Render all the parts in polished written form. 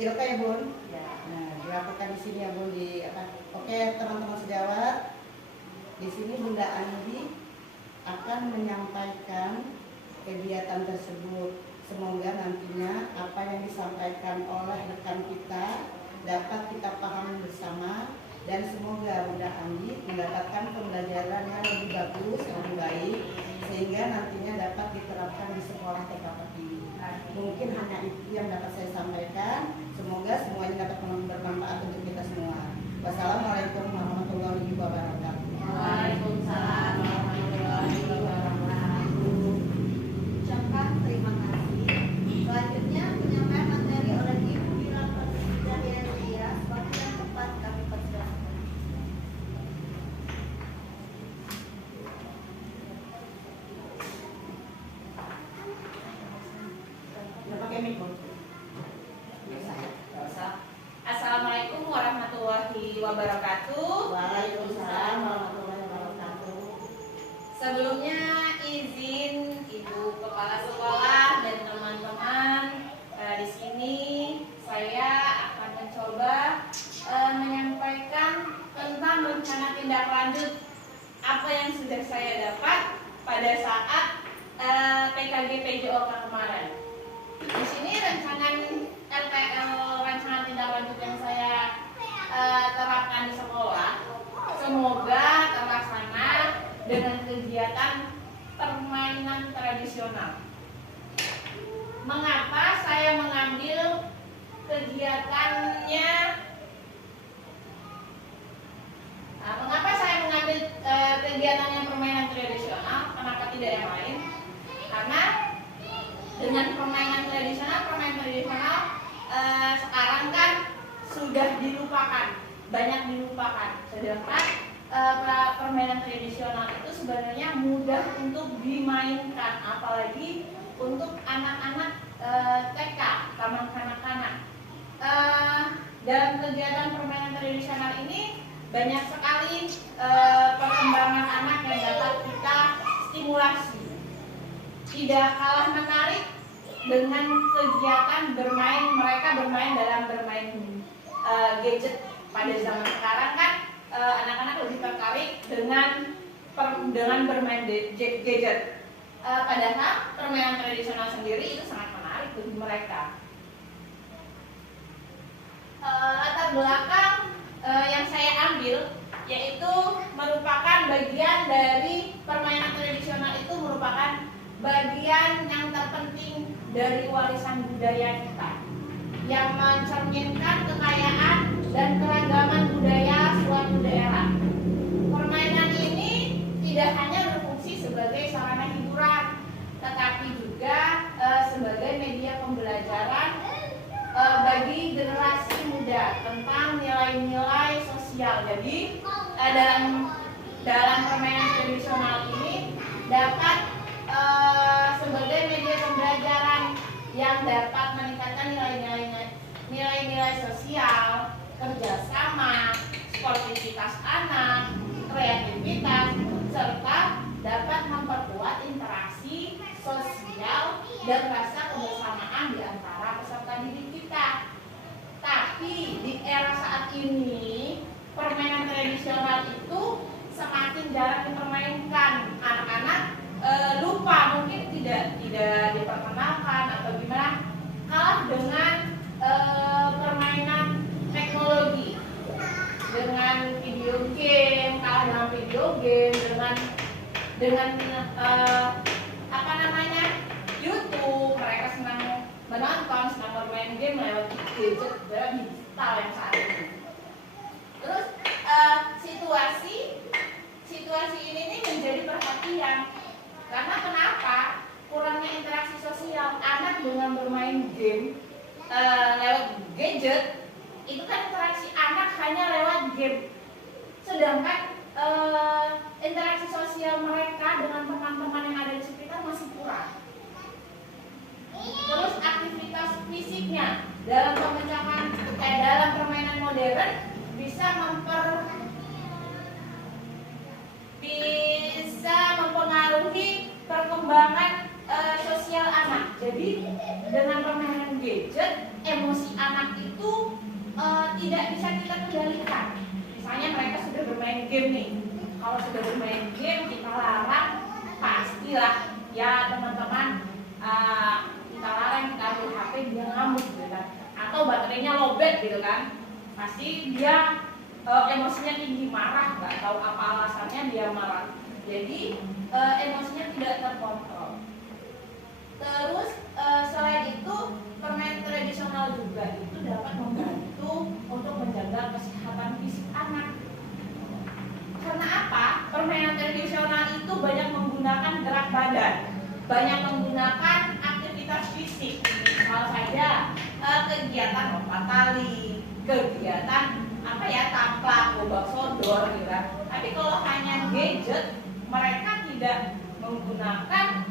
PJOK ya Bun. Ya. Nah, dilakukan di sini ya Bun di apa? Oke teman-teman sejawat, di sini Bunda Andi akan menyampaikan kegiatan tersebut. Semoga nantinya apa yang disampaikan oleh rekan kita dapat kita pahami bersama, dan semoga Bunda Andi mendapatkan pembelajaran yang lebih bagus, lebih baik, sehingga nantinya dapat diterapkan di sekolah TKP ini. Mungkin hanya itu yang dapat saya sampaikan. Semoga semuanya dapat bermanfaat untuk kita semua. Wassalamualaikum warahmatullahi wabarakatuh. Waalaikumsalam warahmatullahi wabarakatuh. Ucapkan terima kasih. Selanjutnya penyampaian materi oleh Ibu Bila Persidaria Ria. Waktu yang tepat kami persilakan. Udah pakai mic Bun? Assalamualaikum warahmatullahi wabarakatuh. Waalaikumsalam warahmatullahi wabarakatuh. Sebelumnya izin Ibu Kepala Sekolah dan teman-teman, di sini saya akan mencoba menyampaikan tentang rencana tindak lanjut apa yang sudah saya dapat pada saat PKG PJOK kemarin. Di sini rancangan tindak lanjut yang saya terapkan di sekolah semoga terlaksana dengan kegiatan permainan tradisional. Mengapa saya mengambil kegiatannya? Mengapa saya mengambil kegiatannya permainan tradisional? Kenapa tidak yang lain? Karena dengan permainan tradisional sekarang kan sudah dilupakan, banyak dilupakan. Sedangkan permainan tradisional itu sebenarnya mudah untuk dimainkan, apalagi untuk anak-anak TK, taman kanak-kanak. Dalam kegiatan permainan tradisional ini banyak sekali perkembangan anak yang dapat kita stimulasi. Tidak kalah menarik dengan kegiatan mereka bermain gadget. Pada zaman sekarang kan anak-anak lebih tertarik dengan bermain gadget. Padahal permainan tradisional sendiri itu sangat menarik bagi mereka. Latar belakang yang saya ambil yaitu merupakan bagian dari permainan tradisional, itu merupakan bagian yang terpenting dari warisan budaya kita yang mencerminkan kekayaan dan keragaman budaya suatu daerah. Permainan ini tidak hanya berfungsi sebagai sarana hiburan, tetapi juga sebagai media pembelajaran bagi generasi muda tentang nilai-nilai sosial. Jadi dalam permainan tradisional ini dapat sebagai media pembelajaran yang dapat meningkatkan nilai-nilai sosial, kerjasama, sportivitas anak, kreativitas, serta dapat memperkuat interaksi sosial dan rasa kebersamaan di antara peserta didik kita. Tapi di era saat ini permainan tradisional itu semakin jarang dipermainkan. Anak-anak lupa, mungkin tidak diperkenalkan atau gimana, kalah dengan permainan teknologi, dengan video game, dengan YouTube. Mereka senang menonton, senang bermain game lewat gadget digital yang saat ini. Terus situasi ini menjadi perhatian. Karena kenapa? Kurangnya interaksi sosial. Anak dengan bermain game lewat gadget, itu kan interaksi anak hanya lewat game. Sedangkan interaksi sosial mereka dengan teman-teman yang ada di sekitar masih kurang. Terus aktivitas fisiknya dalam dalam permainan modern bisa mempengaruhi perkembangan sosial anak. Jadi dengan permainan gadget emosi anak itu tidak bisa kita kendalikan. Misalnya mereka sudah bermain game nih. Kalau sudah bermain game kita larang, pastilah ya teman-teman, kita larang, kita ambil HP, dia ngamuk gitu kan, atau baterainya lowbat gitu kan, pasti dia emosinya tinggi, marah, nggak tahu apa alasannya dia marah. Jadi emosinya tidak terkontrol. Terus selain itu permainan tradisional juga itu dapat membantu untuk menjaga kesehatan fisik anak. Karena apa? Permainan tradisional itu banyak menggunakan gerak badan, banyak menggunakan aktivitas fisik. Misal saja kegiatan lompat tali, kegiatan apa ya, taplak, gobak sodor gitu kan. Tapi kalau hanya gadget, mereka tidak menggunakan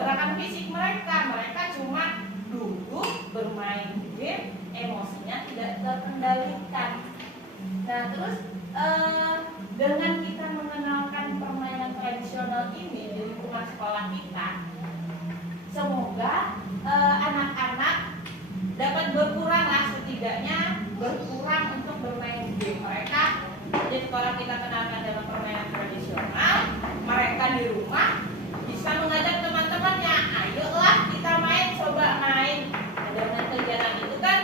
gerakan fisik mereka cuma duduk bermain game, emosinya tidak terkendalikan. Nah terus dengan kita mengenalkan permainan tradisional ini di lingkungan sekolah kita, semoga anak-anak dapat berkurang lah, setidaknya berkurang untuk bermain game. Mereka di sekolah kita kenalkan dalam permainan tradisional, mereka di rumah bisa mengajak teman-temannya, ayolah kita main, coba main. Nah, dengan kegiatan itu kan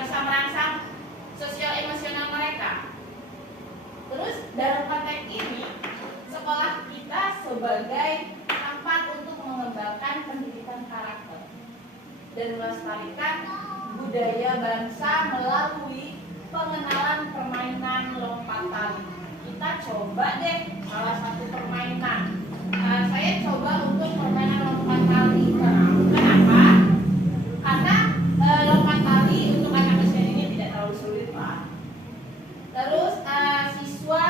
bisa merangsang sosial emosional mereka. Terus dalam konteks ini, sekolah kita sebagai tempat untuk mengembangkan pendidikan karakter dan melestarikan budaya bangsa melalui pengenalan permainan lompat tali. Kita coba deh salah satu permainan. Saya coba untuk permainan lompat tali. Kenapa? Karena lompat tali untuk anak usia ini tidak terlalu sulit, Pak. Terus siswa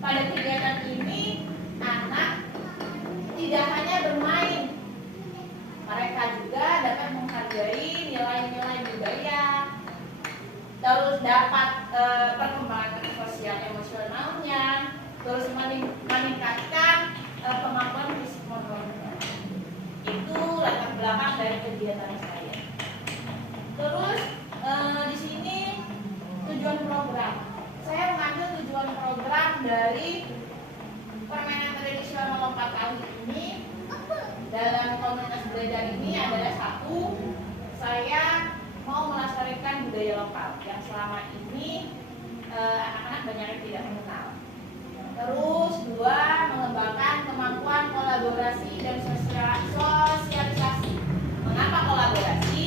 pada kegiatan ini, anak tidak hanya bermain, mereka juga dapat menghargai nilai-nilai budaya, terus dapat perkembangan sosial emosionalnya, terus meningkatkan kemampuan fisik motornya. Itu latar belakang dari kegiatan saya. Terus di sini tujuan program. Saya mengambil tujuan program dari permainan tradisional lompat tali ini. Dalam komunitas belajar ini adalah satu, saya mau melestarikan budaya lokal yang selama ini anak-anak banyak yang tidak mengenal. Terus dua, mengembangkan kemampuan kolaborasi dan sosialisasi. Mengapa kolaborasi?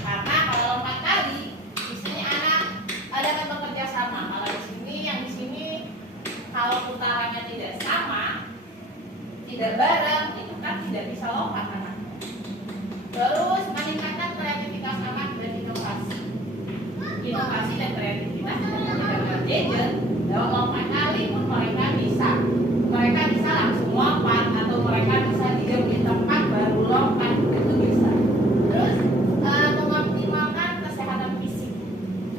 Karena kalau lompat tali, di sini anak dapat bekerja sama. Kalau di sini, yang di sini, kalau putarannya tidak sama, tidak bareng, itu kan tidak bisa lompat anak. Terus meningkatkan kreativitas anak dan inovasi. Inovasi dan kreativitas tidak dengan gadget. Lewat lompat tali pun mereka bisa langsung lompat, atau mereka bisa diam di tempat baru lompat, itu bisa. Terus mengoptimalkan kesehatan fisik.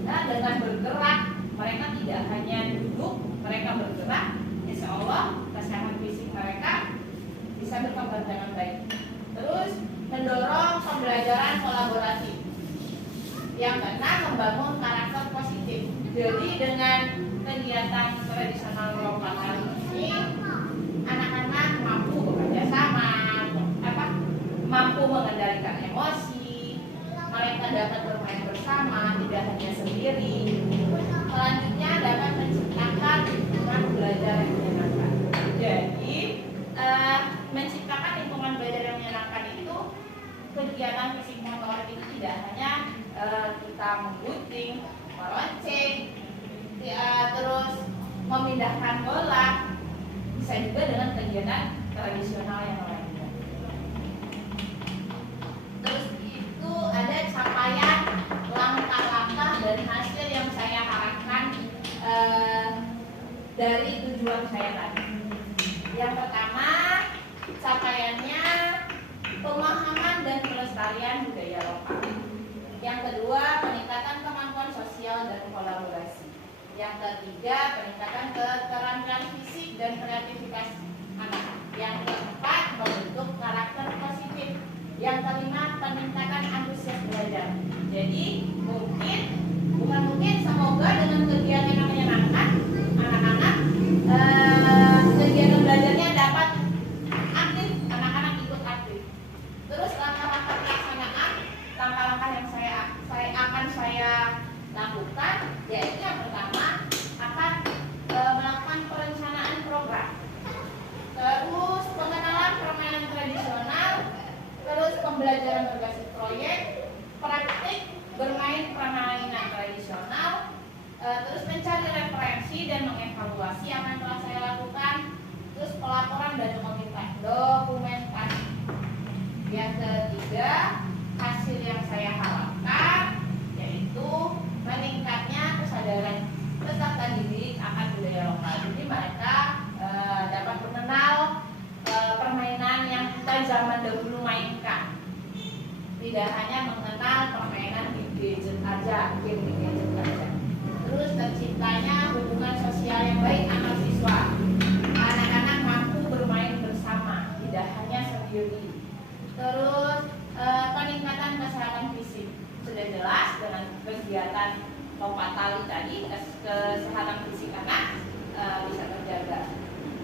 Nah, dengan bergerak, mereka tidak hanya duduk, mereka bergerak, insya Allah kesehatan fisik mereka bisa berkembang dengan baik. Terus mendorong pembelajaran kolaboratif. Yang keenam, membangun karakter positif. Jadi dengan kegiatan tradisional lompat tali ini, anak-anak mampu bekerja sama, mampu mengendalikan emosi, mereka dapat bermain bersama, tidak hanya sendiri. Selanjutnya dapat menciptakan lingkungan belajar yang menyenangkan. Jadi menciptakan lingkungan belajar yang menyenangkan itu, kegiatan fisik motor itu tidak hanya kita menggunting, melonceng, terus memindahkan bola, bisa juga dengan kegiatan tradisional yang lainnya. Terus itu ada capaian langkah-langkah dan hasil yang saya harapkan dari tujuan saya tadi. Yang pertama, capaiannya pemahaman dan pelestarian budaya lokal. Yang kedua, peningkatan kemampuan sosial dan kolaborasi. Yang ketiga, peningkatan keterampilan fisik dan kreativitas anak. Yang keempat, membentuk karakter positif. Yang kelima, peningkatan antusias belajar. Jadi semoga dengan kegiatan yang menyenangkan anak-anak, kegiatan belajarnya dapat aktif, anak-anak ikut aktif. Terus langkah-langkah pelaksanaan, langkah-langkah yang saya lakukan, yaitu yang pertama akan melakukan perencanaan program, terus pengenalan permainan tradisional, terus pembelajaran berbasis proyek, praktik bermain permainan tradisional, terus mencari referensi dan mengevaluasi apa yang telah saya lakukan, terus pelaporan dan dokumentasi. Yang ketiga, hasil yang saya harapkan yaitu meningkatnya kesadaran peserta didik akan budaya lokal. Jadi mereka dapat mengenal permainan yang kita zaman dahulu mainkan. Tidak hanya mengenal permainan di gadget aja, game di gadget aja. Terus terciptanya hubungan sosial yang baik antar siswa. Anak-anak mampu bermain bersama, tidak hanya sendiri. Terus peningkatan kesehatan fisik. Sudah jelas dengan kegiatan lompat tali tadi, kesehatan fisik anak bisa terjaga.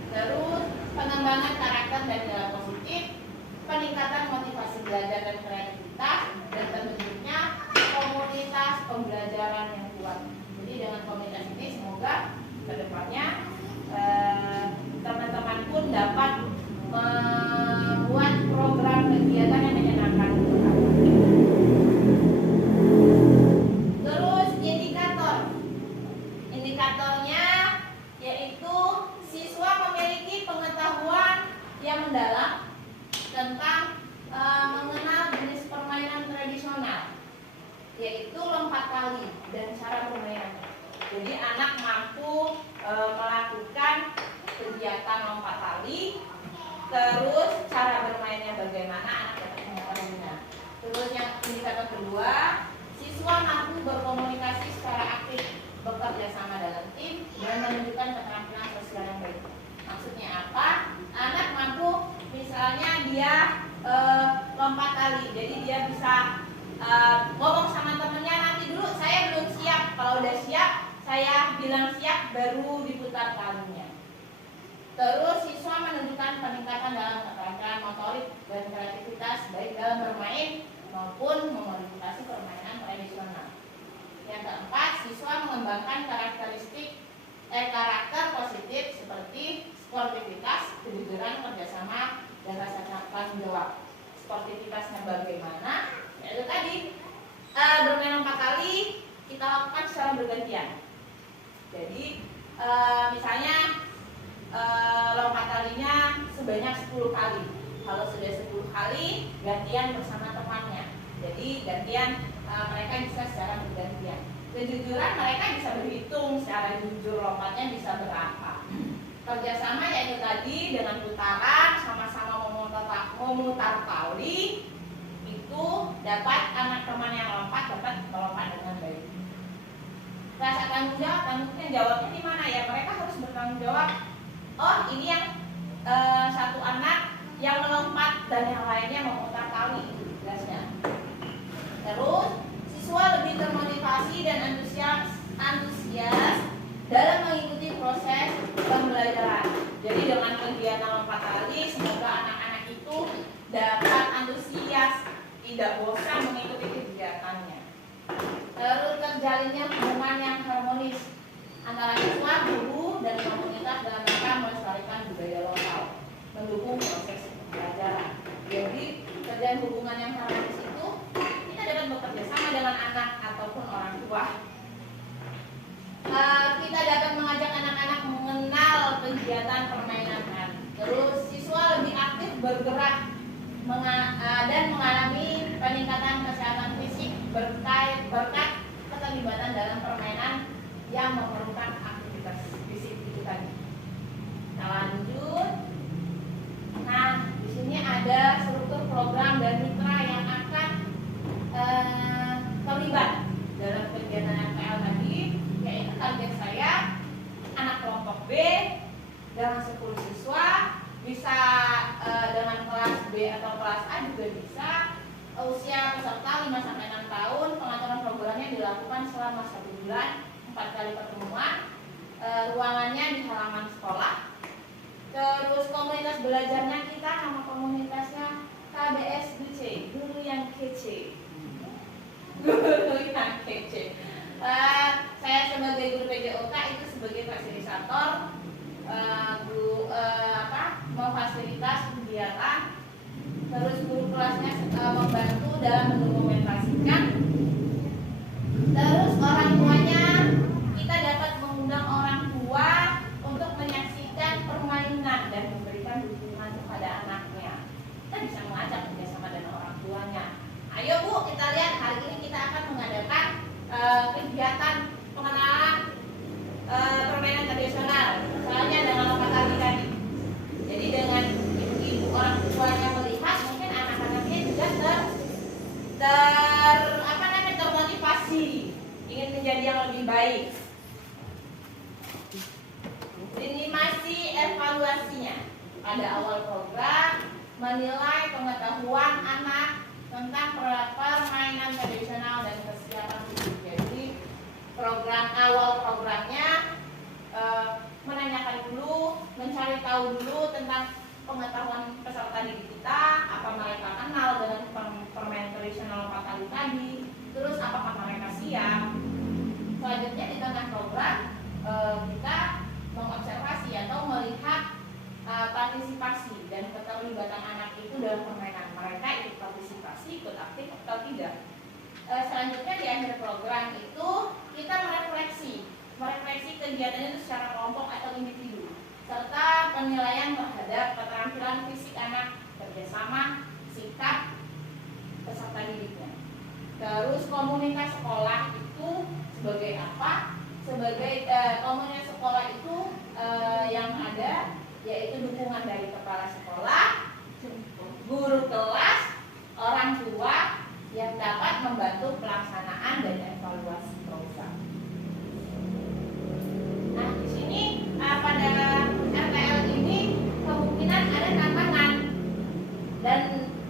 Terus pengembangan karakter dan nilai positif, peningkatan motivasi belajar dan kreativitas, dan terbentuknya komunitas pembelajaran yang kuat. Jadi dengan komunitas ini semoga kedepannya teman-teman pun dapat membuat program kegiatan yang menyenangkan. Terus indikatornya yaitu siswa memiliki pengetahuan yang mendalam tentang mengenal jenis permainan tradisional, yaitu lompat tali dan cara bermainnya. Jadi anak mampu melakukan kegiatan lompat tali, terus cara bermainnya bagaimana anak dapat mengetahuinya. Terus yang indikator kedua, siswa mampu berkomunikasi secara aktif, bekerja sama dalam tim, dan menunjukkan keterampilan sosial yang baik. Maksudnya apa? Anak mampu, misalnya dia lompat tali, jadi dia bisa ngomong sama temennya, nanti dulu saya belum siap, kalau udah siap saya bilang siap baru diputar talinya. Terus siswa menunjukkan peningkatan dalam keterampilan motorik dan kreativitas baik dalam bermain maupun memodifikasi permainan tradisional. Yang keempat, siswa mengembangkan karakter positif seperti sportivitas, kejujuran, kerjasama, dan rasa tanggung jawab. Sportivitasnya bagaimana? Yaitu tadi bermain lompat tali kita lakukan secara bergantian. Jadi misalnya lompat talinya sebanyak 10 kali. Kalau sudah 10 kali, gantian bersama temannya. Jadi gantian mereka bisa secara bergantian. Kejujuran mereka bisa berhitung secara jujur lompatnya bisa berapa. Kerjasama yaitu tadi dengan putaran sama-sama memutar tali, itu dapat anak teman yang lompat dapat melompat dengan baik. Rasa tanggung jawabnya di mana ya? Mereka harus bertanggung jawab. Oh, ini yang satu anak yang melompat dan yang lainnya memutar tali, jelasnya. Terus siswa lebih termotivasi dan antusias dalam mengikuti proses pembelajaran. Jadi dengan kegiatan lompat tali, semoga anak-anak itu dapat antusias, tidak bosan mengikuti kegiatannya. Terus terjalinnya hubungan yang harmonis antara siswa, guru, dan komunitas dalam rangka melestarikan budaya lokal, mendukung proses pembelajaran. Jadi terjalin hubungan yang harmonis itu kita dapat bekerja sama dengan anak ataupun orang tua. Kita dapat mengajak anak-anak mengenal kegiatan permainan. Terus siswa lebih aktif bergerak dan mengalami peningkatan kesehatan fisik berkat keterlibatan dalam permainan yang memerlukan aktivitas fisik itu tadi. Nah, lanjut. Nah, di sini ada struktur program dan mitra yang akan terlibat dalam kegiatan MPL tadi, yaitu target saya anak kelompok B dengan 10 siswa, bisa dengan kelas B atau kelas A juga bisa. usia peserta 5-6 tahun. Pengaturan programnya dilakukan selama 1 bulan, 4 kali pertemuan. Ruangannya di halaman sekolah. Terus komunitas belajarnya kita, nama komunitasnya KBSGC, Guru yang Kece. Guru yang Kece. Saya sebagai guru PJOK itu sebagai fasilitator, memfasilitas kegiatan. Terus guru kelasnya membantu dalam mendokumentasikan. Terus orang tuanya, kita dapat mengundang orang tua untuk menyaksikan permainan dan memberikan dukungan kepada anaknya. Kita bisa mengajak kerjasama dengan orang tuanya. Ayo Bu, kita lihat hari ini kita akan mengadakan kegiatan pengenalan permainan tradisional. Soalnya dengan lompat tadi. Jadi dengan ibu orang tuanya melihat, mungkin anak-anaknya juga termotivasi ingin menjadi yang lebih baik. Ini masih evaluasinya. Pada awal program menilai pengetahuan anak tentang permainan tradisional dan kesiapan fisik. Jadi awal programnya menanyakan dulu, mencari tahu dulu tentang pengetahuan peserta didik kita, apa mereka kenal dengan permainan tradisional lompat tali tadi, terus apakah mereka siap. Selanjutnya di tengah program kita mengobservasi atau melihat partisipasi dan keterlibatan anak itu dalam permainan. Mereka ikut partisipasi, ikut aktif atau tidak. Selanjutnya di akhir program itu kita merefleksi kegiatan itu secara kelompok atau individu, serta penilaian terhadap keterampilan fisik anak, kerjasama, sikap peserta didiknya. Terus komunitas sekolah itu sebagai apa? Sebagai komunitas sekolah itu yang ada yaitu dukungan dari kepala sekolah, guru kelas, orang tua yang dapat membantu pelaksanaan dan evaluasi program. Nah, di sini pada RTL ini kemungkinan ada tantangan, dan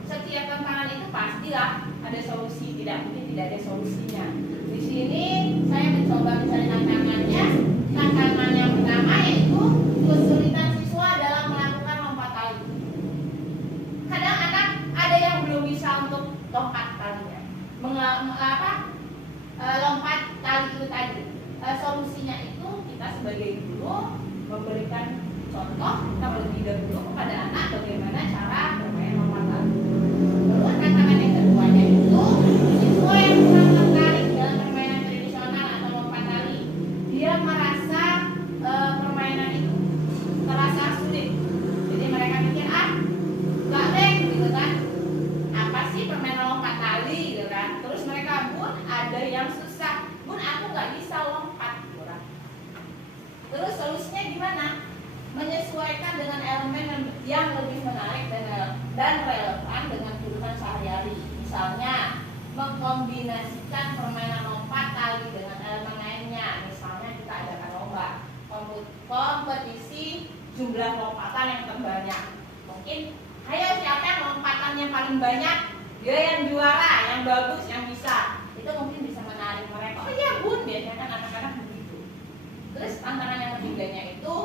setiap tantangan itu pastilah ada solusi, tidak mungkin tidak ada solusinya. Di sini saya mencoba mencari tantangannya. Tantangan yang pertama yaitu kesulitan siswa dalam melakukan lompat tali. Kadang anak ada yang belum bisa untuk lompat talinya, lompat tali itu tadi. Solusinya itu kita sebagai guru memberikan contoh terlebih dahulu kepada anak bagaimana cara bermain lompat tali. Terus tantangan yang keduanya itu siswa yang kurang tertarik dalam permainan tradisional atau lompat tali, dia merasa permainan itu terasa sulit. Jadi mereka pikir nggak deh gitu kan, apa sih permainan lompat tali gitu kan. Terus mereka Bun, ada yang susah, Bun aku nggak bisa lompat gitu kan. Terus solusinya gimana? Menyesuaikan dengan elemen yang lebih menarik dan relevan dengan kehidupan sehari-hari. Misalnya mengkombinasikan permainan lompat tali dengan elemen lainnya. Misalnya kita adakan lomba kompetisi jumlah lompatan yang terbanyak. Mungkin ayo siapa yang lompatannya paling banyak, dia yang juara, yang bagus, yang bisa. Itu mungkin bisa menarik mereka. Oh iya Bun, biasanya kan anak-anak begitu. Terus tantangan yang ketiganya itu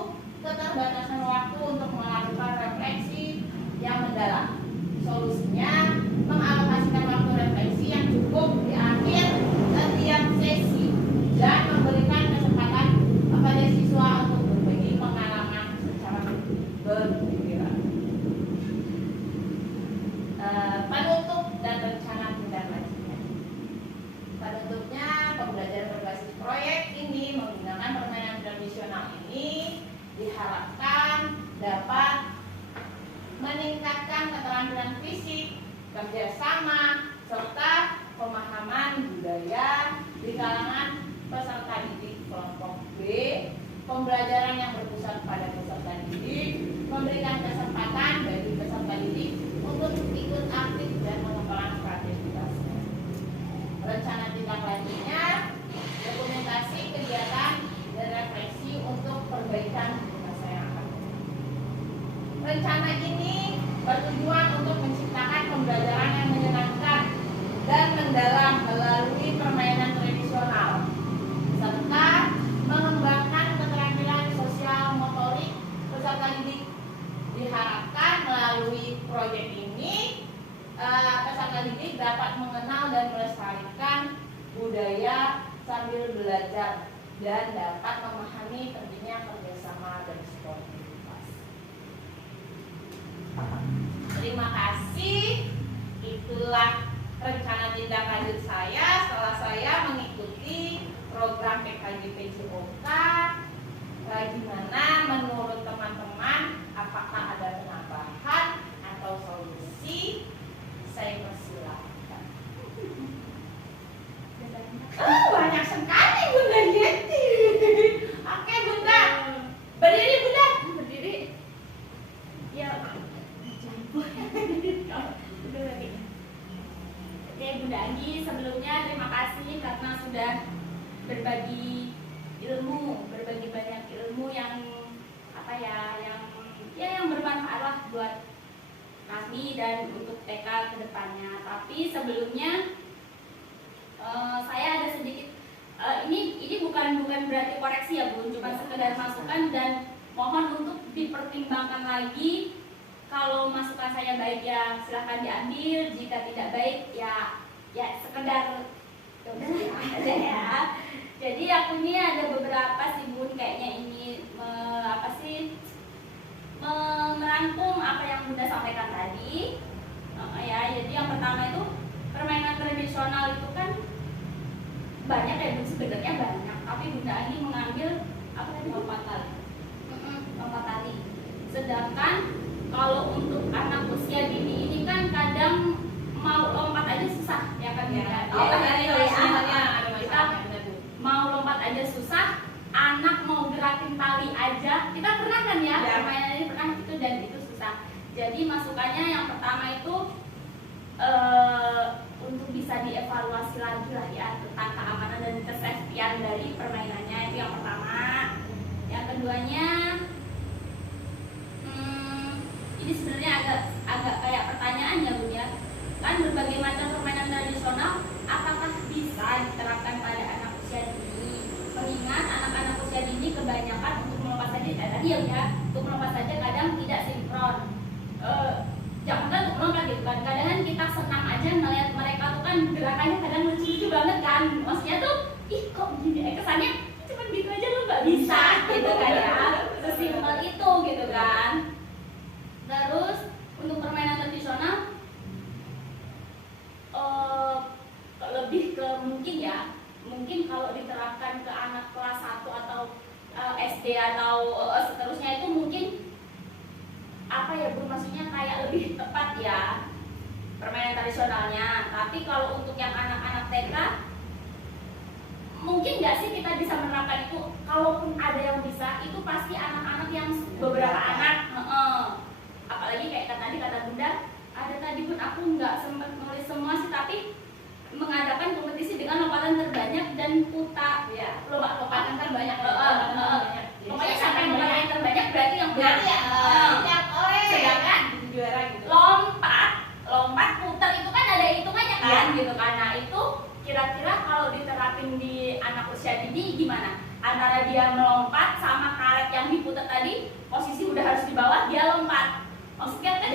keterbatasan waktu untuk melakukan refleksi yang mendalam. Solusinya mengalokasikan waktu refleksi yang cukup di akhir setiap sesi dan memberikan kesempatan kepada siswa untuk berbagi pengalaman secara berpikiran. Penutup dan rencana tindak lanjutnya. Penutupnya, pembelajaran berbasis proyek ini menggunakan permainan tradisional ini diharapkan dapat meningkatkan keterampilan fisik, kerjasama, serta pemahaman budaya di kalangan peserta didik kelompok B. Pembelajaran yang berpusat pada peserta didik memberikan kesempatan bagi peserta didik untuk ikut aktif dan mengembangkan kreativitasnya. Rencana tindak lanjutnya, dokumentasi kegiatan dan refleksi untuk perbaikan masa yang akan datang. Rencana ini bertujuan untuk menciptakan pembelajaran yang menyenangkan sambil belajar dan dapat memahami pentingnya kerjasama dan sportivitas. Terima kasih. Itulah rencana tindak lanjut saya setelah saya mengikuti program PKJ PJOK. Gimana menurut teman-teman? Apakah ada penambahan atau solusi? Saya persilahkan. Banyak sekali Bunda Yeti. Oke Bunda, berdiri Bunda. Berdiri. Ya. Oke Bunda Anggi, sebelumnya terima kasih karena sudah berbagi ilmu, berbagi banyak ilmu yang yang bermanfaat lah buat kami dan untuk TK kedepannya. Tapi sebelumnya saya ada sedikit ini bukan berarti koreksi ya Bun, cuma sekedar masukan dan mohon untuk dipertimbangkan lagi. Kalau masukan saya baik ya silahkan diambil, jika tidak baik ya sekedar aja ya. Jadi aku ini ada beberapa sih Bun, kayaknya ini merangkum apa yang Bunda sampaikan tadi. Jadi yang pertama itu permainan tradisional itu kan banyak ya Bun, sebenarnya banyak. Tapi Bunda ini mengambil lompat tali. Sedangkan kalau untuk anak usia dini ini kan kadang mau lompat aja susah ya kan ya. Kita mau lompat aja susah, anak mau gerakin tali aja kita pernah kan ya, permainan ini pernah itu dan itu susah. Jadi masukannya yang pertama itu untuk bisa dievaluasi lagi lah ya tentang keamanan dan kesafetian dari permainannya, itu yang pertama. Yang keduanya ini sebenarnya agak kayak pertanyaan ya Bun ya, kan berbagai macam permainan tradisional apakah bisa diterapkan pada anak usia dini? Mengingat anak-anak usia dini kebanyakan untuk melompat saja tadi ya, untuk melompat saja kadang tidak sinkron. Jangan untuk melompat gitu kan, kadang kita senang aja ngeliat mereka tuh kan gerakannya kadang lucu-lucu banget kan, maksudnya tuh kok gini kesannya cuma gitu aja lu nggak bisa gitu kan ya, sesimpel itu gitu kan. Terus untuk permainan tradisional lebih ke mungkin kalau diterapkan ke anak kelas 1 atau SD atau seterusnya itu mungkin maksudnya kayak lebih tepat ya permainan tradisionalnya. Tapi kalau untuk yang anak-anak TK mungkin nggak sih kita bisa menerapkan itu? Kalaupun ada yang bisa, itu pasti anak-anak yang beberapa anak apalagi kayak tadi kata Bunda, ada tadi Bun, aku nggak sempat nulis semua sih, tapi mengadakan kompetisi dengan lompatan terbanyak dan putar ya, lompatan terbanyak. Pokoknya sampai lompatan yang terbanyak berarti yang benar ya. Sedangkan juara gitu. Lompat putar itu kan ada hitungannya kan gitu kan. Nah itu kira-kira kalau diterapin di anak usia dini gimana? Antara dia melompat sama karet yang diputar tadi, posisi udah harus di bawah, dia lompat. Maksudnya kan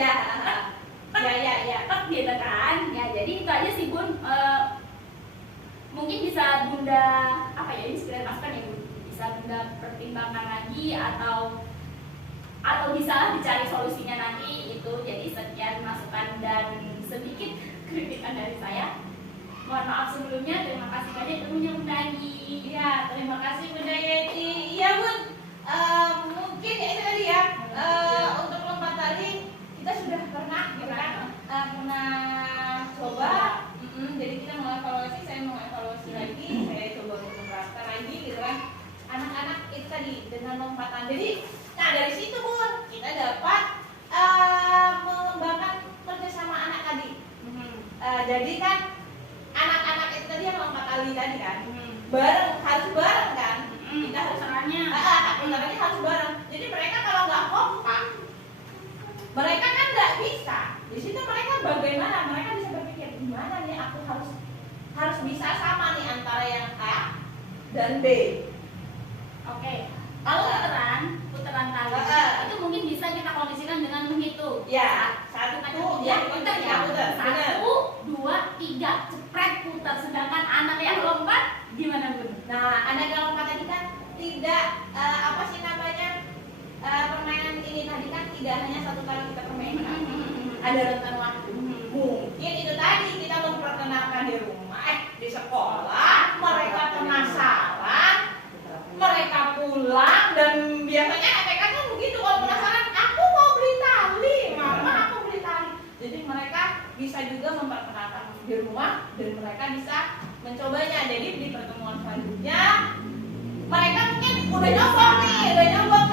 gitu kan. Ya jadi itu aja sih Bun. Mungkin bisa Bunda ini sekedar masukan ya Bun. Bisa Bunda pertimbangkan lagi atau bisa dicari solusinya nanti itu. Jadi sekian masukan dan sedikit kritikan dari saya. Mohon maaf sebelumnya, terima kasih banyak ilmunya Bunda Anggi. Iya, terima kasih Bunda Yeti. Iya Bun, mungkin ya itu tadi ya, untuk lompat tali kita sudah pernah gitu kan, pernah coba. Jadi kita mengevaluasi, saya mengevaluasi lagi, saya coba untuk menerapkan lagi gitu kan. Anak-anak itu tadi dengan lompatan. Jadi, nah dari situ Bun, kita dapat mengembangkan kerjasama anak tadi. Jadi kan anak-anak itu tadi yang lompat tali tadi kan, harus bareng kan. Kita harus caranya harus bareng. Jadi mereka kalau nggak kompak, mereka kan nggak bisa. Di situ mereka bagaimana? Mereka bisa berpikir gimana nih aku harus bisa sama nih antara yang A dan B. Oke. Kalau putaran tali itu mungkin bisa kita kondisikan dengan menghitung. Ya, Satu, putar ya. 1, 2, 3, cepret putar. Sedangkan anak yang lompat gimana Bun? tidak hanya satu kali kita permainkan, ada rentan waktu. Mungkin itu tadi kita memperkenalkan di rumah, di sekolah, mereka penasaran, mereka pulang, dan biasanya mereka kan begitu kalau penasaran, aku mau beli tali, mama aku beli tali. Jadi mereka bisa juga memperkenalkan di rumah dan mereka bisa mencobanya. Jadi di pertemuan selanjutnya mereka mungkin udah nyoba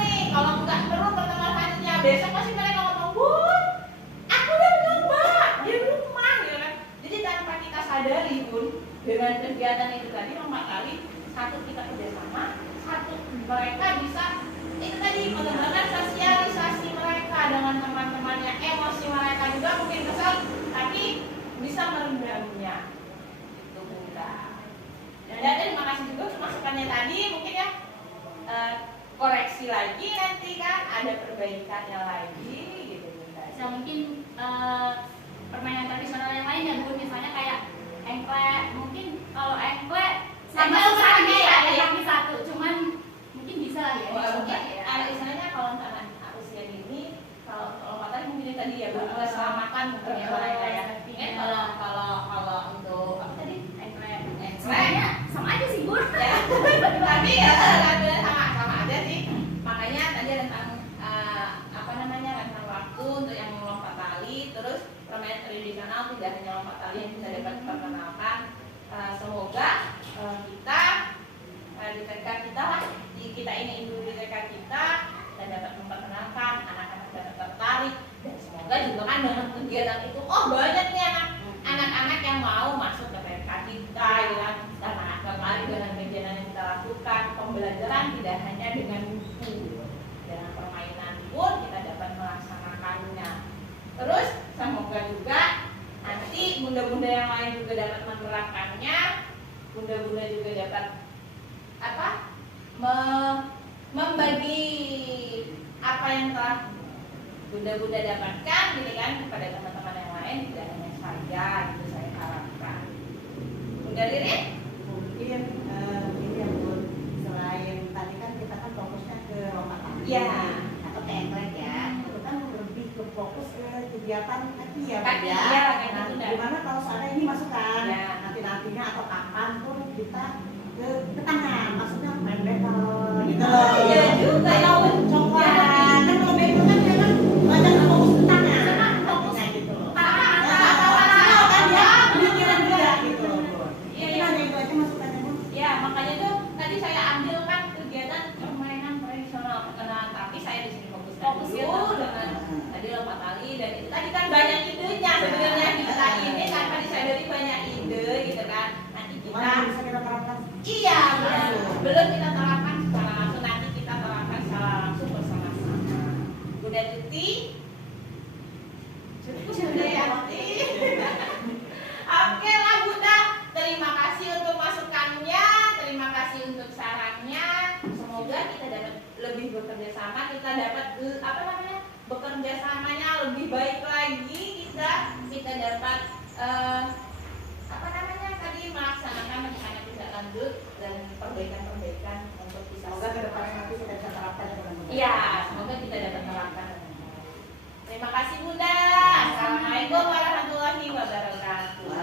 nih. Kalau nggak perlu pertemuan selanjutnya, besok pasti mereka ngomong, Bun, aku udah nyoba di rumah, gitu kan. Jadi tanpa kita sadari pun dengan kegiatan itu tadi, lompat tali, satu kita kerjasama, satu mereka bisa itu tadi mengembangkan sosialisasi mereka dengan teman-temannya, emosi mereka juga mungkin kesal, tapi bisa meredamnya. Itu Bunda. Dan terima kasih juga untuk masukannya tadi, mungkin ya koreksi lagi nanti kan ada perbaikannya lagi gitu Bunda. Bisa mungkin permainan tradisional yang lain ya Bun, misalnya kayak engklek. Mungkin kalau engklek sama susahnya ya kaki satu, cuman mungkin bisa lah ya. Mungkin ada istilahnya kalau anak usia dini, kalau tadi mungkin tadi ya buat keselamatan mungkin ya mereka ya. Mungkin kalau untuk apa tadi engklek Sama aja sih Bun. ya. Tapi ya sama aja sih. Makanya tadi tentang apa namanya rentang waktu untuk yang melompat tali, terus permainan tradisional tidak hanya lompat tali yang bisa dapat diperkenalkan. Semoga kita di TK kita lah, kita ini ibu di TK kita dan dapat memperkenalkan anak-anak dapat tertarik, dan semoga juga kan dengan kegiatan itu banyak nih anak-anak yang mau masuk ke TK kita ya, karena tertarik dengan kegiatan yang kita lakukan. Pembelajaran tidak hanya dengan buku, dengan permainan pun kita dapat melaksanakannya. Terus semoga juga nanti bunda-bunda yang lain juga dapat menerapkannya, bunda-bunda juga dapat membagi apa yang telah bunda-bunda dapatkan gitu kan kepada teman-teman yang lain, tidak hanya saya, gitu saya harapkan. Bunda Ririn? Mungkin ini ya Bun, selain tadi kan kita kan fokusnya ke lompat tali Iya. atau ke engklek ya, itu kan lebih ke fokus ke kegiatan kaki ya Bun Kaki, ya. iya, kaki Nah, udah. gimana kalau seandainya ini masukkan Iya. nantinya atau kapan pun kita ke tangan, maksudnya main bekel gitu. Iya juga ya. Atau coklat, kan kalau bekel kan dia kan banyak fokus ke tangan, fokusnya gitu loh. Kan dia pemikiran dia gitu loh Bun. Iya, Jadi iya. hanya itu aja masukannya Bun. Ya, makanya tuh tadi saya ambil kan kegiatan permainan tradisional perkenalan, tapi saya di sini fokus dulu dengan tadi lompat tali, dan itu tadi kan banyak idenya sebenarnya kita ini tanpa disadari banyak ide gitu kan. Nanti Gimana kita bisa kita terapkan? iya belum kita terapkan secara langsung, nanti kita terapkan secara langsung bersama-sama. Bunda Tuti, Bunda Yanti. Oke lah Bunda, terima kasih untuk masukannya, terima kasih untuk sarannya. Semoga kita dapat lebih bekerja sama, kita dapat bekerja samanya lebih baik lagi, kita dapat tadi melaksanakan rencana tindak lanjut dan perbaikan-perbaikan untuk bisa Semoga ke depan nanti kita bisa terapkan dengan benar. iya, semoga kita dapat terapkan dengan baik. Terima kasih Bunda. Assalamualaikum warahmatullahi wabarakatuh.